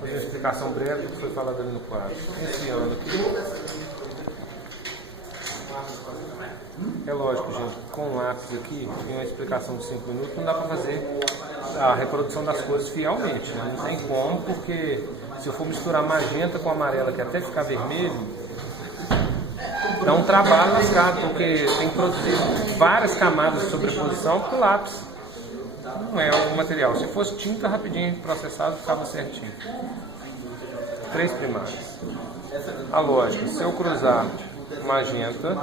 fazer uma explicação breve do que foi falado ali no quadro. Esse ano aqui. É lógico, gente, com um lápis aqui, em uma explicação de 5 minutos, não dá para fazer a reprodução das cores fielmente, né? Não tem como, porque se eu for misturar magenta com amarela, que até ficar vermelho, dá um trabalho lascado, porque tem que produzir várias camadas de sobreposição para o lápis. Não é o material. Se fosse tinta, rapidinho processado, ficava certinho. 3 primárias. A lógica, se eu cruzar magenta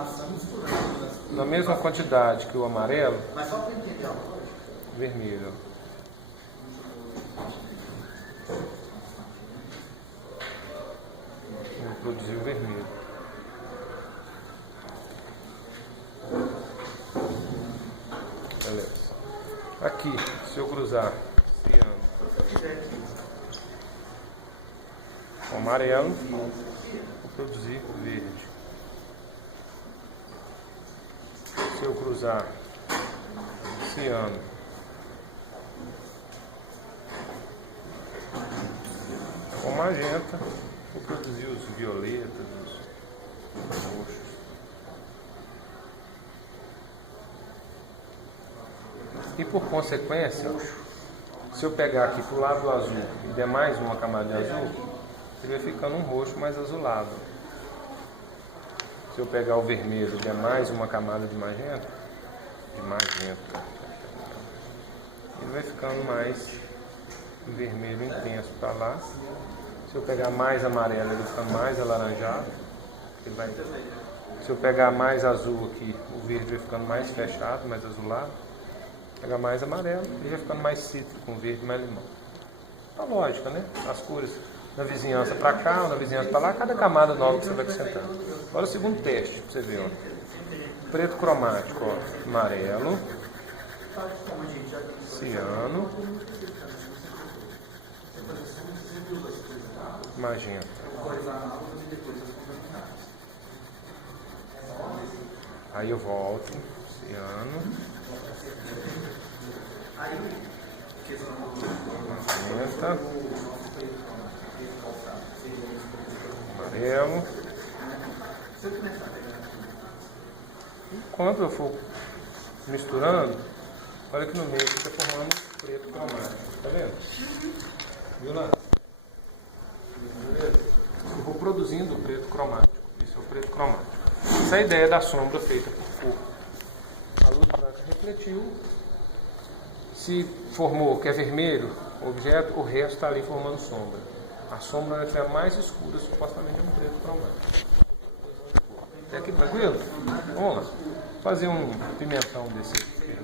na mesma quantidade que o amarelo, vermelho. Vou produzir o vermelho. Beleza. Aqui, se eu cruzar ciano com amarelo, vou produzir verde. Se eu cruzar ciano com magenta, vou produzir os violetas, os roxos. E por consequência, se eu pegar aqui pro lado do azul e der mais uma camada de azul, ele vai ficando um roxo mais azulado. Se eu pegar o vermelho e der mais uma camada de magenta, ele vai ficando mais vermelho intenso para lá. Se eu pegar mais amarelo, ele fica mais alaranjado. Se eu pegar mais azul aqui, o verde vai ficando mais fechado, mais azulado. Pegar mais amarelo, ele vai ficando mais cítrico, com verde, mais limão. Tá lógica, né? As cores da vizinhança para cá, ou da vizinhança para lá, cada camada nova que você vai acrescentando. Agora o segundo teste, para você ver, ó. Preto cromático, ó. Amarelo, ciano, magenta. Aí eu volto, ciano, magenta, amarelo. Enquanto eu for misturando, olha que no meio fica formando preto cromático. Tá vendo? Viu lá? Beleza? Eu vou produzindo o preto cromático. Isso é o preto cromático. Essa é a ideia da sombra feita por cor. A luz branca refletiu. Se formou que é vermelho o objeto, o resto está ali formando sombra. A sombra, ela estiver mais escura, supostamente é um preto cromático. Até aqui tranquilo? Vamos lá. Fazer um pimentão desse vermelho.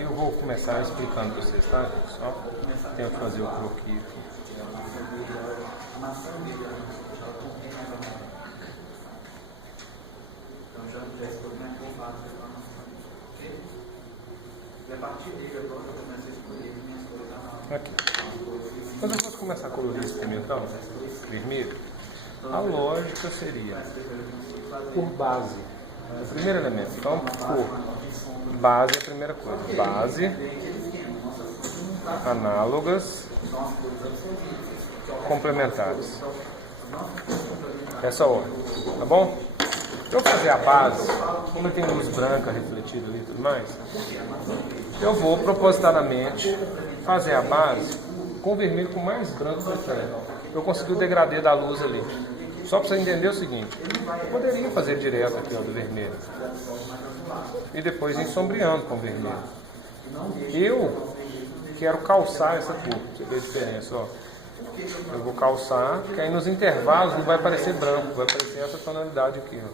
Eu vou começar explicando para vocês, tá, gente? Só tenho que fazer o croquis aqui. Aqui. Quando eu fosse começar a colorir esse pimentão vermelho, a lógica seria por base. O primeiro elemento. Então, cor. Base é a primeira coisa. Base, análogas, complementares. Essa ordem, tá bom? Para eu fazer a base, como tem luz branca refletida ali e tudo mais, eu vou propositadamente fazer a base com o vermelho com mais branco que eu tenho. Eu consegui o degradê da luz ali. Só para você entender o seguinte, eu poderia fazer direto aqui, ó, do vermelho. E depois ir sombreando com o vermelho. Eu quero calçar essa cor, você vê a diferença, ó. Eu vou calçar, que aí nos intervalos não vai aparecer branco, vai aparecer essa tonalidade aqui, ó.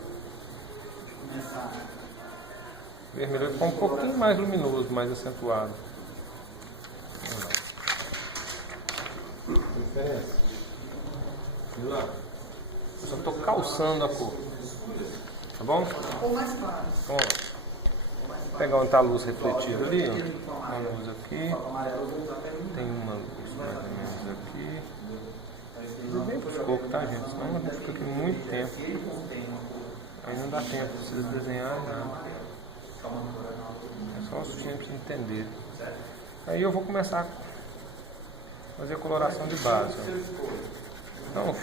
O vermelho vai ficar um pouquinho mais luminoso, mais acentuado. Diferença. Viu lá? Eu só estou calçando a cor. Tá bom? Vamos lá. Vou pegar onde está a luz refletida ali, ó. Uma luz aqui. Tem uma luz mais ou menos aqui. Bem pros cocos, tá, gente? Senão a gente fica aqui muito tempo. Aí não dá tempo, precisa desenhar nada. É só o suficiente para você entender. Aí eu vou começar a fazer a coloração de base, ó. Então,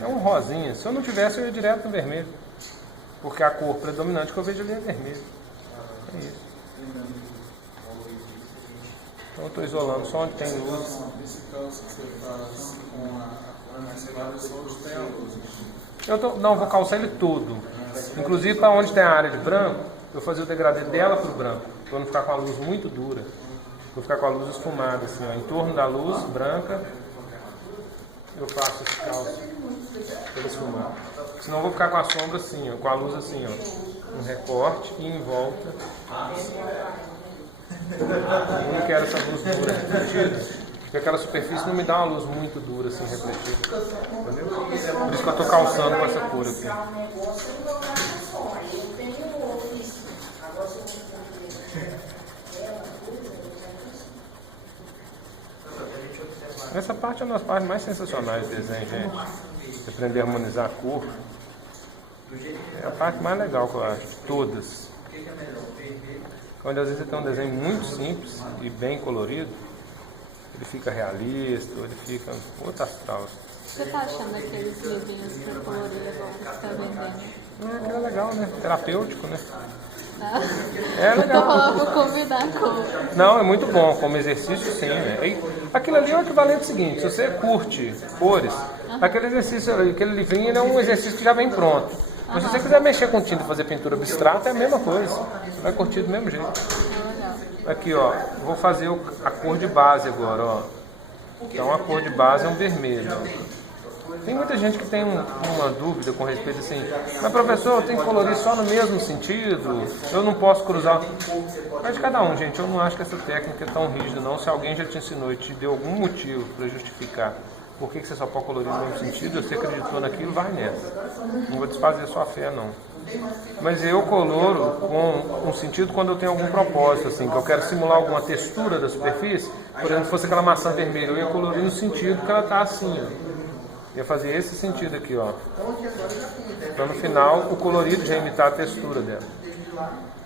é um rosinha. Se eu não tivesse, eu ia direto no vermelho. Porque a cor predominante que eu vejo ali é vermelho. É isso. Então eu estou isolando só onde tem luz. Não, vou calçar ele todo. Inclusive para onde tem a área de branco, eu vou fazer o degradê dela para o branco. Para não ficar com a luz muito dura. Vou ficar com a luz esfumada, assim, ó. Em torno da luz branca, eu faço esse calço para esfumar. Senão eu vou ficar com a sombra assim, ó, com a luz assim, ó. Um recorte e em volta. Eu não quero essa luz dura refletida. Porque aquela superfície não me dá uma luz muito dura assim refletida. Entendeu? Por isso que eu estou calçando com essa cor aqui. Essa parte é uma das partes mais sensacionais do desenho, gente. Aprender a harmonizar a cor. É a parte mais legal que eu acho. Todas. Quando às vezes você tem um desenho muito simples e bem colorido, ele fica realista, ele fica outro astral. Você tá achando aqueles livrinhos para colorir igual que você tá vendendo? É legal, né? Terapêutico, né? É legal. Vou convidar como. Não, é muito bom, como exercício sim, né? Aquilo ali é o equivalente ao seguinte, se você curte cores, aquele exercício, aquele livrinho ele é um exercício que já vem pronto. Mas se você quiser mexer com tinta e fazer pintura abstrata, é a mesma coisa. Você vai curtir do mesmo jeito. Aqui, ó, vou fazer a cor de base agora, ó. Então a cor de base é um vermelho, ó. Tem muita gente que tem uma dúvida com respeito assim, mas professor, eu tenho que colorir só no mesmo sentido? Eu não posso cruzar? Mas de cada um, gente, eu não acho que essa técnica é tão rígida não. Se alguém já te ensinou e te deu algum motivo para justificar por que você só pode colorir no mesmo sentido, você acreditou naquilo, vai nessa. Não vou desfazer a sua fé, não. Mas eu coloro com um sentido quando eu tenho algum propósito, assim, que eu quero simular alguma textura da superfície. Por exemplo, se fosse aquela maçã vermelha, eu ia colorir no sentido que ela está assim, ó. Ia fazer esse sentido aqui, ó. Então no final o colorido já imitar a textura dela.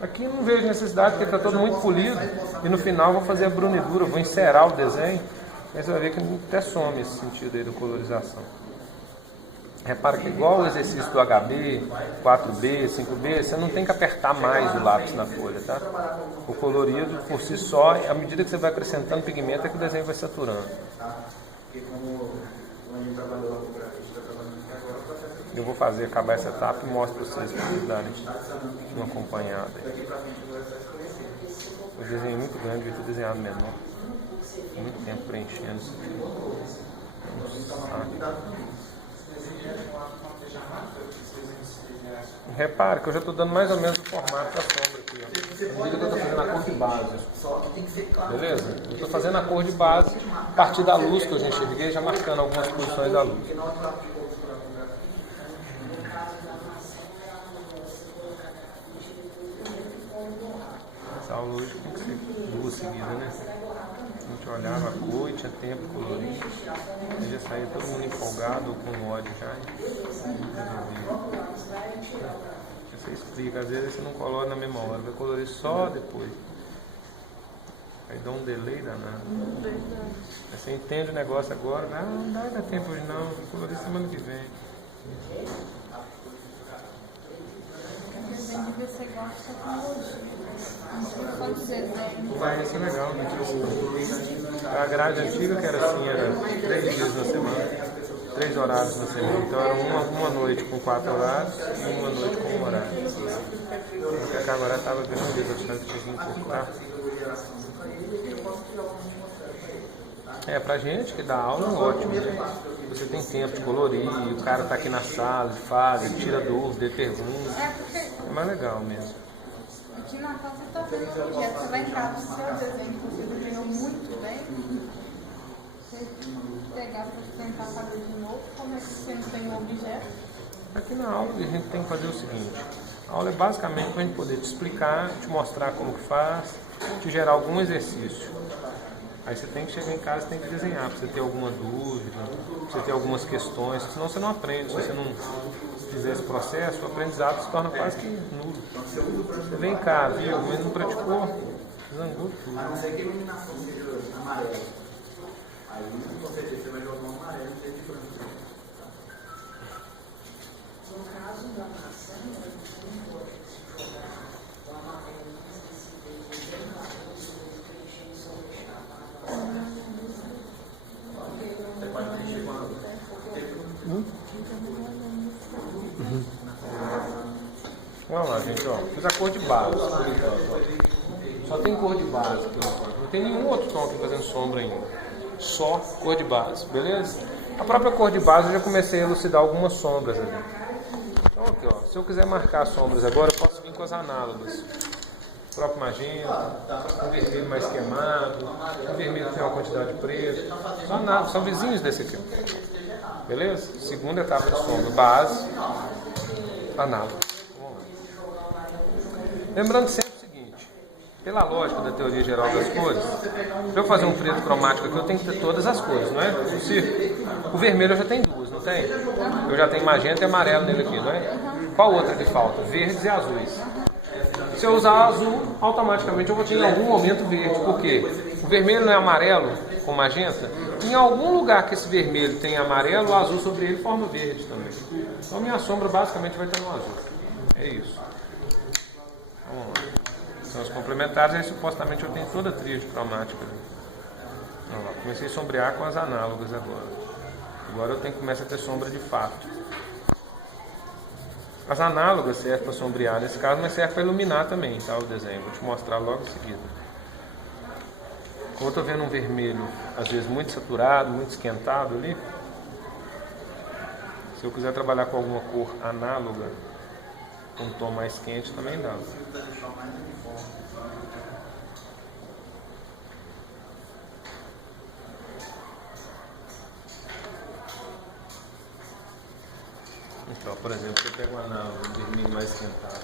Aqui não vejo necessidade, porque está todo muito polido. E no final eu vou fazer a brunidura, vou encerar o desenho. Aí você vai ver que até some esse sentido aí da colorização. Repara que igual o exercício do HB, 4B, 5B, você não tem que apertar mais o lápis na folha, tá? O colorido por si só, à medida que você vai acrescentando pigmento, é que o desenho vai saturando. Eu vou acabar essa etapa e mostro para vocês, para vocês darem uma acompanhada. O desenho é muito grande, devia ter desenhado menor. Muito tempo preenchendo isso aqui. Repare que eu já estou dando mais ou menos o formato da sombra aqui. Ó. Veja que eu estou fazendo a cor de base. Beleza? Eu estou fazendo a cor de base a partir da luz que eu já enxerguei, já marcando algumas posições da luz. Essa aula hoje tem que ser duas seguidas, né? A gente olhava a cor e tinha tempo de colorir. Aí já saía todo mundo empolgado ou com ódio já. Você explica, às vezes você não colore na mesma hora, vai colorir só depois. Aí dá um delay danado. Aí você entende o negócio agora, não dá tempo hoje não, vou colorir semana que vem. Você gosta de tecnologia. Vai ser legal, né? A grade antiga que era assim, era 3 dias na semana. 3 horários na semana. Então era uma noite com 4 horários e uma noite com 1 horário. Porque a carga horária estava grande, eu achava que tinha que encurtar. Pra gente que dá aula é ótimo. Você tem tempo de colorir, o cara tá aqui na sala, ele faz, ele tira dúvida, ele pergunta. É mais legal mesmo. Aqui na casa você tá vendo o objeto, você vai entrar no seu desenho que você desenhou muito bem. Você pegar para tentar fazer de novo, como é que você não tem um objeto? Aqui na aula a gente tem que fazer o seguinte: a aula é basicamente para a gente poder te explicar, te mostrar como que faz, te gerar algum exercício. Aí você tem que chegar em casa e tem que desenhar, para você ter alguma dúvida, para você ter algumas questões, senão você não aprende. Se você não fizer esse processo, o aprendizado se torna quase que nulo. Você vem cá, viu, mas não praticou, zangou tudo. A não ser que a iluminação seja amarela. Aí com certeza você vai jogar um amarelo e de branco. No caso da maçã, não pode jogar o amarelo Você pode preencher com a Vamos lá, gente, ó. Fiz a cor de base por enquanto. Só tem cor de base por enquanto. Não tem nenhum outro tom aqui fazendo sombra ainda. Só cor de base, beleza? A própria cor de base eu já comecei a elucidar algumas sombras ali. Então aqui, ó. Se eu quiser marcar sombras agora, eu posso vir com as análogas. O próprio magenta, um vermelho mais queimado, um vermelho que tem uma quantidade preta. São análogas, são vizinhos desse aqui. Beleza? Segunda etapa de sombra, base, análogo. Lembrando sempre o seguinte: pela lógica da teoria geral das cores, para eu fazer um preto cromático aqui, eu tenho que ter todas as cores, não é? O vermelho eu já tenho duas, não tem? Eu já tenho magenta e amarelo nele aqui, não é? Qual outra que falta? Verdes e azuis. Se eu usar azul, automaticamente eu vou ter em algum momento verde. Por quê? O vermelho não é amarelo com magenta. Em algum lugar que esse vermelho tem amarelo, o azul sobre ele forma verde também. Então minha sombra basicamente vai estar no azul. É isso. Vamos lá. São os complementares, aí supostamente eu tenho toda a tríade cromática. Vamos lá. Comecei a sombrear com as análogas agora. Agora eu tenho que começar a ter sombra de fato. As análogas servem para sombrear nesse caso, mas servem para iluminar também, tá, o desenho. Vou te mostrar logo em seguida. Como eu estou vendo um vermelho, às vezes muito saturado, muito esquentado ali, se eu quiser trabalhar com alguma cor análoga, com um tom mais quente, também dá. Então, por exemplo, se eu pego um análogo, um vermelho mais esquentado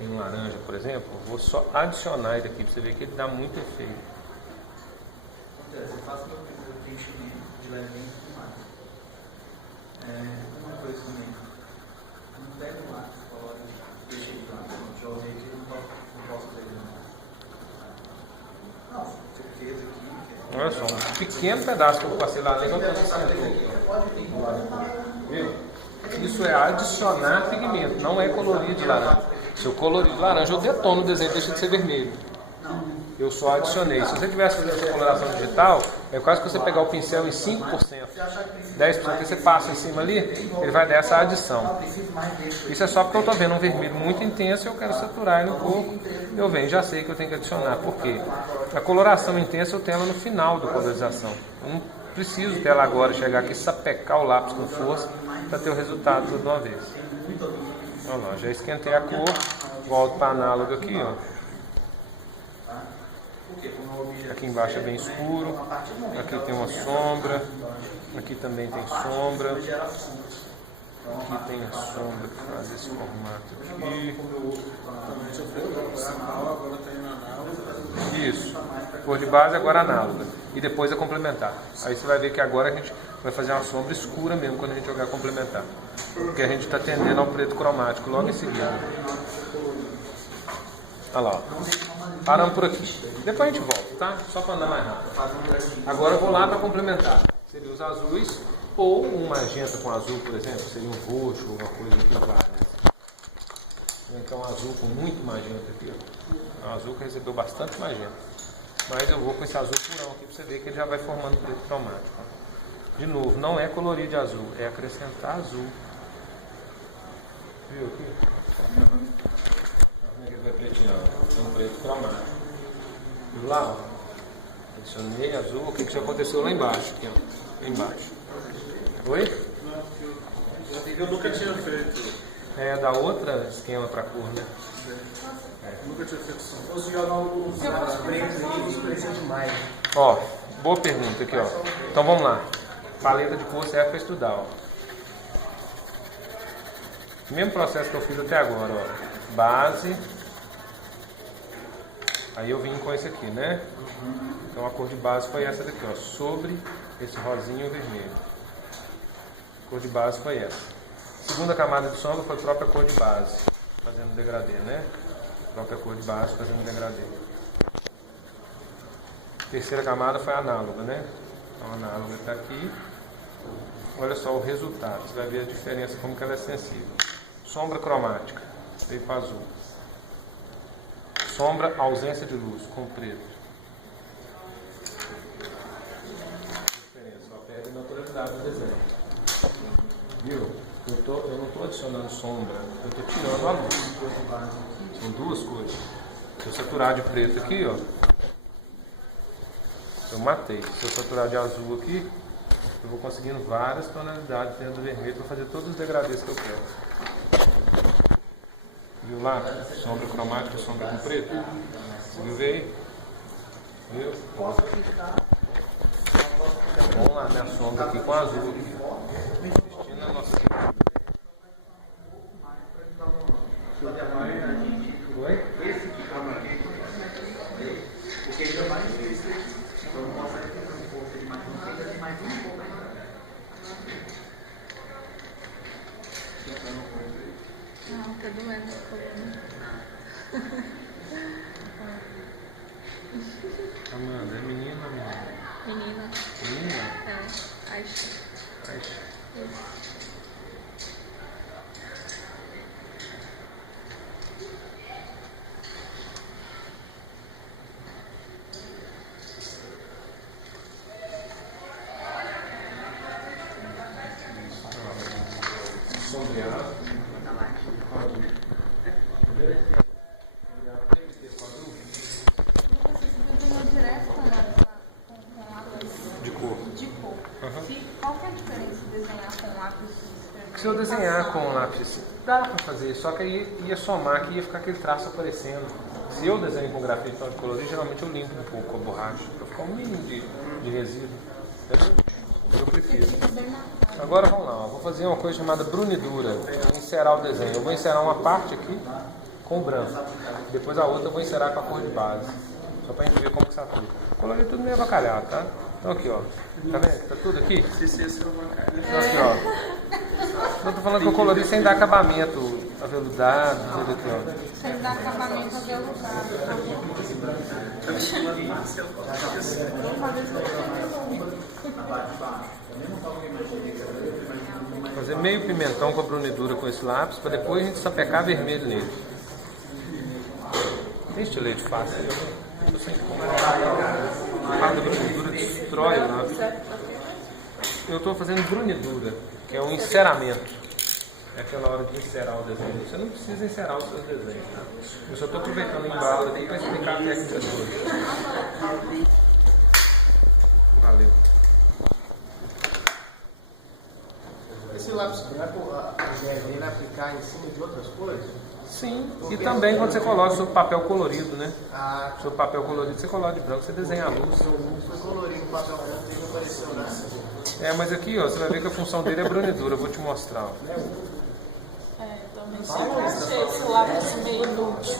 e um laranja, por exemplo, eu vou só adicionar ele aqui para você ver que ele dá muito efeito. Você faz o meu primeiro preenchimento de levemente com lápis. Uma coisa também, não pega o lápis, coloca e deixa ele lá. Já usei aqui, não posso fazer ele não. Não, certeza aqui. Olha só, um pequeno pedaço que eu passei lá dentro, eu estou viu? Isso é adicionar pigmento, não é colorir de laranja. Se eu colorir de laranja, eu detono o desenho, deixa de ser vermelho. Eu só adicionei. Se você tivesse fazendo essa coloração digital, é quase que você pegar o pincel em 5%, 10%, que você passa em cima ali, ele vai dar essa adição. Isso é só porque eu estou vendo um vermelho muito intenso e eu quero saturar ele um pouco. Eu venho, já sei que eu tenho que adicionar. Por quê? A coloração intensa eu tenho ela no final da colorização. Eu não preciso dela agora, chegar aqui e sapecar o lápis com força para ter o resultado de uma vez. Olha lá, já esquentei a cor, volto para a análoga aqui, ó. Aqui embaixo é bem escuro, aqui tem uma sombra, aqui também tem sombra, aqui tem a sombra que faz esse formato aqui. Isso, cor de base agora análoga e depois a complementar. Aí você vai ver que agora a gente vai fazer uma sombra escura mesmo quando a gente jogar complementar, porque a gente está tendendo ao preto cromático logo em seguida. Olha lá, ó. Paramos por aqui. Depois a gente volta, tá? Só para andar mais rápido. Agora eu vou lá para complementar. Seria os azuis ou um magenta com azul, por exemplo. Seria um roxo ou uma coisa que vale. Então um azul com muito magenta aqui, ó. Um azul que recebeu bastante magenta. Mas eu vou com esse azul purão aqui para você ver que ele já vai formando preto cromático. De novo, não é colorir de azul, é acrescentar azul. Viu aqui? Como é que ele vai pretinho? É um preto cromático. Viu lá? Adicionei azul. O que já aconteceu lá embaixo? Aqui, ó. Lá embaixo. Oi? Eu nunca tinha feito. É da outra esquema pra cor, né? Nunca tinha feito isso. Se fosse jogar os pretos aqui, isso parecia demais. Ó, boa pergunta aqui, ó. Então vamos lá. Paleta de cor serve para estudar, ó. Mesmo processo que eu fiz até agora, ó. Base. Aí eu vim com esse aqui, né? Então a cor de base foi essa daqui, ó. Sobre esse rosinho vermelho. A cor de base foi essa. Segunda camada de sombra foi a própria cor de base, fazendo degradê, né? A própria cor de base fazendo degradê. Terceira camada foi análoga, né? Então a análoga está aqui. Olha só o resultado. Você vai ver a diferença, como que ela é sensível. Sombra cromática, veio para azul. Sombra, ausência de luz, com preto. Diferença, ó, perde a naturalidade do desenho. Viu? Eu não estou adicionando sombra, eu estou tirando a luz. São duas coisas. Se eu saturar de preto aqui, ó, eu matei. Se eu saturar de azul aqui, eu vou conseguindo várias tonalidades dentro do vermelho para fazer todos os degradês que eu quero. Viu lá? Sombra cromática, sombra com preto. Conseguiu ver aí? Viu? Vamos lá, minha sombra aqui com azul. Vestindo a nossa. Oi? Esse que tá aqui, porque ele é mais difícil. Então eu mostro aqui um pouco de mais um pouco, ainda tem mais um pouco ainda. Não, tá doendo um pouco. Amanda, é menina ou menina? Menina. Menina? É, Aisha. Aisha. Sombreado. De cor. De cor. Uhum. Qual que é a diferença de desenhar com lápis? Se eu desenhar com lápis, dá pra fazer, só que aí ia somar que ia ficar aquele traço aparecendo. Se eu desenho com grafite de colorir, geralmente eu limpo um pouco a borracha, pra ficar um mínimo de resíduo. Entendeu? Eu prefiro. Agora vamos lá, ó. Vou fazer uma coisa chamada brunidura, encerar o desenho. Eu vou encerar uma parte aqui com o branco, depois a outra eu vou encerar com a cor de base, só pra gente ver como que satura. Colorir tudo meio abacalhado, tá? Então aqui, ó, tá vendo? Tá tudo aqui? Então aqui, ó. Eu tô falando que eu colori sem dar acabamento aveludado, tudo aqui, ó. Sem dar acabamento aveludado. Fazer meio pimentão com a brunidura com esse lápis, para depois a gente sapecar vermelho nele. Tem estilete fácil aí, ó. Tô sem a brunidura destrói o lápis. Eu estou fazendo brunidura, que é um enceramento. É aquela hora de encerar o desenho. Você não precisa encerar os seus desenhos, tá? Eu só estou aproveitando o embalo aqui para explicar a técnica toda. Valeu. Esse lápis branco, a ideia dele é aplicar em cima de outras coisas? Sim, e também quando você coloca sobre papel colorido, né? Ah, Sobre papel colorido você coloca de branco, você desenha a luz. foi colorido o papel branco e não apareceu nada. É, mas aqui, ó, você vai ver que a função dele é brunidura. Eu vou te mostrar, ó. É, também sempre achei esse lápis meio inútil.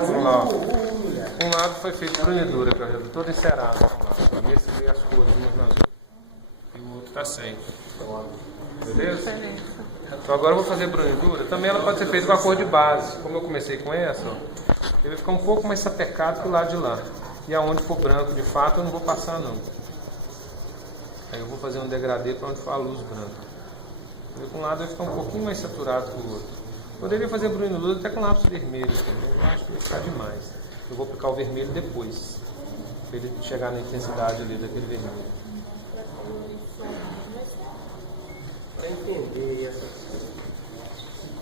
Vamos lá, ó. Um lado foi feito brunidura, cara, todo encerado. Vamos lá, pra ver se vê as cores umas nas outras. E o outro tá sem. Beleza? Então agora eu vou fazer brunidura. Também ela pode ser feita com a cor de base. Como eu comecei com essa, ó, ele vai ficar um pouco mais sapecado que o lado de lá. E aonde for branco de fato eu não vou passar não. Aí eu vou fazer um degradê para onde for a luz branca. Um lado vai ficar um pouquinho mais saturado que o outro. Poderia fazer brunidura até com lápis vermelho também. Eu acho que vai ficar demais. Eu vou aplicar o vermelho depois. para ele chegar na intensidade ali daquele vermelho. Para entender essa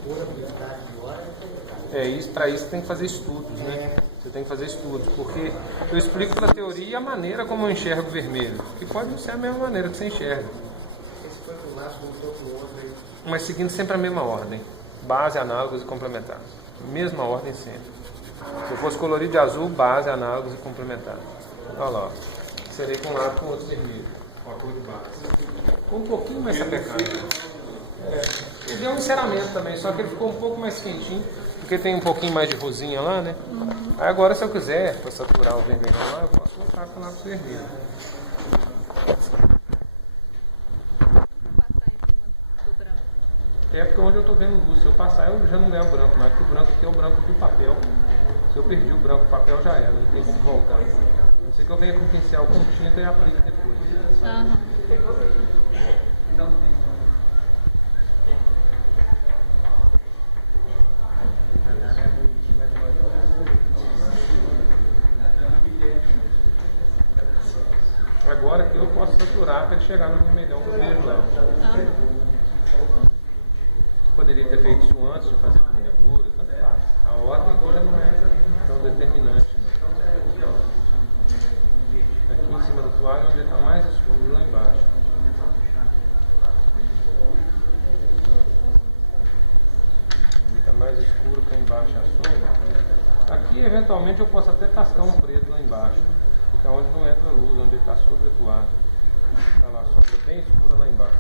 curabilidade do ar, Para isso tem que fazer estudos, né? Você tem que fazer estudos, porque eu explico pela teoria a maneira como eu enxergo o vermelho, que pode não ser a mesma maneira que você enxerga. esse foi com o lápis, mudou com o outro aí. Mas seguindo sempre a mesma ordem. Base, análogos e complementares. Mesma ordem sempre. Se eu fosse colorido de azul, base, análogos e complementares. Olha lá, ó. Serei com um lado com o outro vermelho. Ó, a cor de base. Ficou um pouquinho mais sapecado. Ele deu um enceramento também, só que ele ficou um pouco mais quentinho, porque tem um pouquinho mais de rosinha lá, né? Aí agora, se eu quiser, para saturar o vermelho lá, eu posso colocar com o lápis vermelho. É porque onde eu estou vendo luz, se eu passar eu já não ganho branco mais, porque o branco aqui é o branco do papel. Se eu perdi o branco do papel já era, não tem como voltar. A não ser que eu venha com pincel com tinta e aplique depois. Agora que eu posso saturar para ele chegar no vermelhão que eu vejo lá. Poderia ter feito isso antes de fazer a miniatura, tanto faz. A ordem aqui já não é tão determinante. Aqui em cima do toalha onde está mais escuro, lá embaixo. Onde está mais escuro que embaixo é a sombra. Aqui eventualmente eu posso até tascar um preto lá embaixo, porque é onde não entra a luz, onde está sobre a toalha. Está lá a sombra bem escura lá embaixo.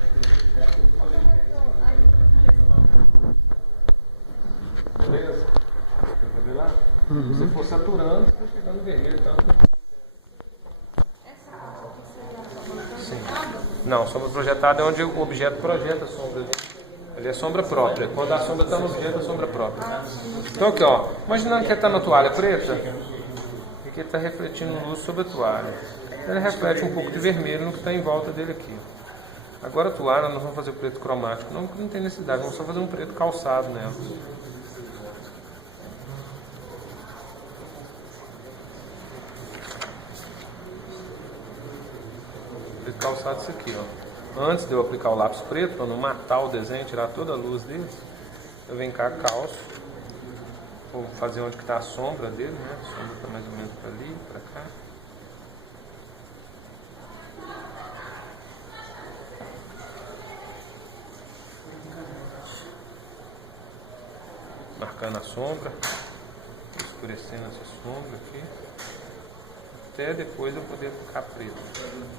Beleza? Quer ver lá? Se você for saturando, você vai chegar no vermelho tanto. Sim. Não, sombra projetada é onde o objeto projeta a sombra ali. Ali é sombra própria. Quando a sombra está no objeto, é sombra própria. Então aqui, ó. Imaginando que está na toalha preta, e que está refletindo luz sobre a toalha. Ele reflete um pouco de vermelho no que está em volta dele aqui. Agora a toalha, nós vamos fazer o preto cromático. Não tem necessidade, vamos só fazer um preto calçado nela. Preto calçado isso aqui, ó. Antes de eu aplicar o lápis preto, para não matar o desenho, tirar toda a luz dele, eu venho cá, calço. Vou fazer onde está a sombra dele, né? A sombra está mais ou menos para ali, para cá. Marcando a sombra, escurecendo essa sombra aqui, até depois eu poder ficar preto.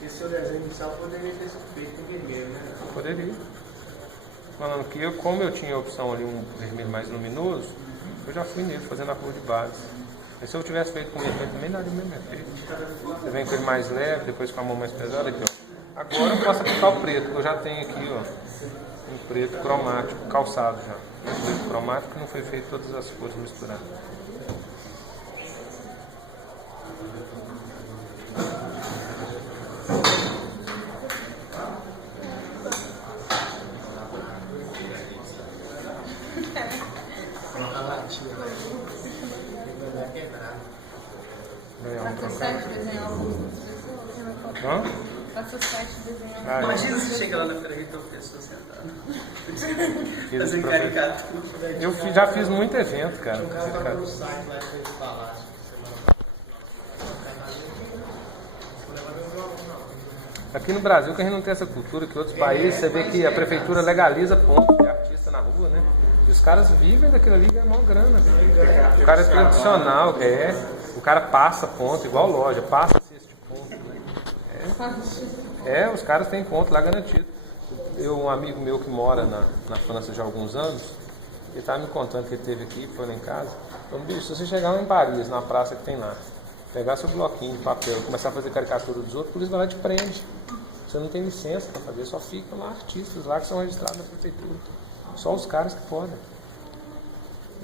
E seu desenho inicial poderia ter sido feito em vermelho, né? Poderia. Falando que como eu tinha a opção ali um vermelho mais luminoso, eu já fui nele fazendo a cor de base. E se eu tivesse feito com vermelho também daria o mesmo efeito. Você vem com ele mais leve, depois com a mão mais pesada aqui, ó. Agora eu posso aplicar o preto, que eu já tenho aqui, ó. Um preto cromático, calçado já. Um preto cromático que não foi feito todas as cores misturadas. Passa 7 desenhar algumas pessoas. Hã? Passa 7 desenhar. Imagina se chega lá na feira e tem uma pessoa sentada. Fiz Fazendo pra- caricatura. Eu já fiz muito evento, cara. Um cara estava no site lá que eles falaram semana Aqui no Brasil que a gente não tem essa cultura, que outros países você vê que a prefeitura legaliza pontos de artista na rua, né? E os caras vivem daquilo ali e ganham maior grana. Velho. O cara é tradicional, o cara passa ponto, igual loja, passa cesta de ponto. Né? Os caras têm ponto lá garantido. Um amigo meu que mora na França já há alguns anos, ele estava me contando que ele esteve aqui, foi lá em casa. Então, bicho, se você chegar lá em Paris, na praça que tem lá, pegar seu bloquinho de papel e começar a fazer caricatura dos outros, a polícia vai lá e te prende. Você não tem licença para fazer, só ficam lá artistas lá que são registrados na prefeitura. Só os caras que podem.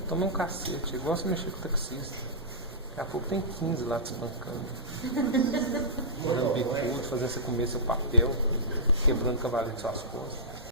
Toma um cacete, igual você mexer com o taxista. Daqui a pouco tem 15 lá te espancando. Dando bicudo, fazendo você comer seu papel, quebrando o cavaleiro de suas costas.